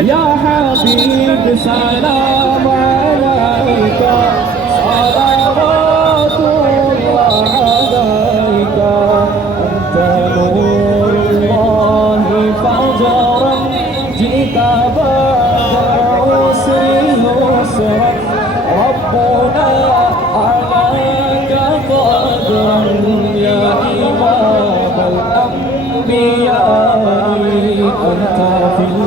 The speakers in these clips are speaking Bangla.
يا حبيب سلام عليك صلوات الله عليك أنت نور الله فجرا جئت بعد عسر يسرا ربنا عليك قدرا يا إمام الأنبياء أنت في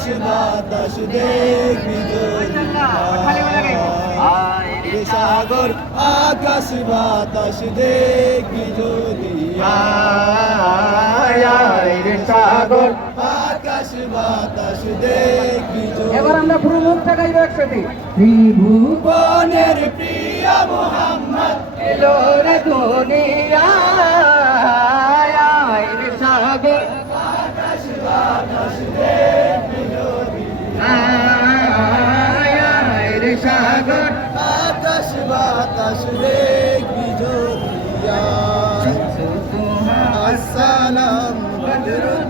আকাশ বাতাস দেখবি যদি সাগর আকাশ বাতাস দেখবি যদি সাগর আকাশ বাতাস দেখবি এবার আমরা পুরো মুখটা গাইব একসাথে। ত্রিভুবনের প্রিয়া মোহাম্মদ। এলো রে দুনিয়া। বিরুদ্ধে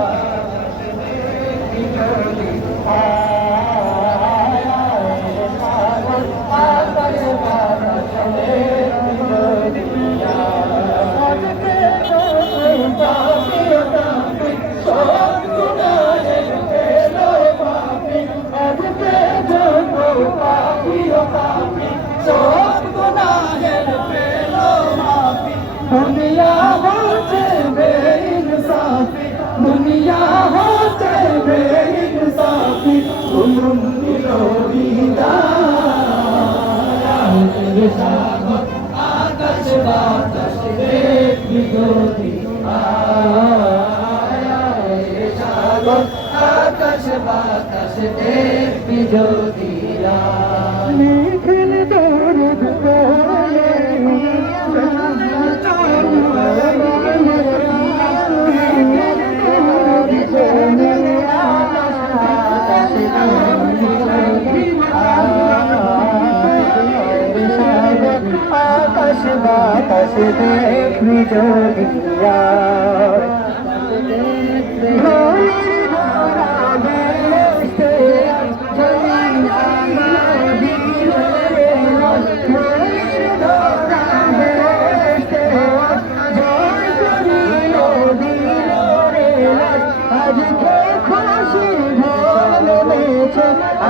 সাগর আকাশ বাতাস দেখবি গতি সাগর আকাশ বাতাস দেখবি জ্যোতিরা দুনিয়া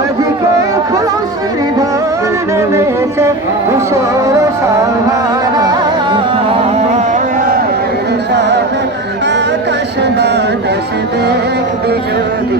আজকে খুশির ঢাল নেমেছে তুষার সাহারা আসমান আসবে যদি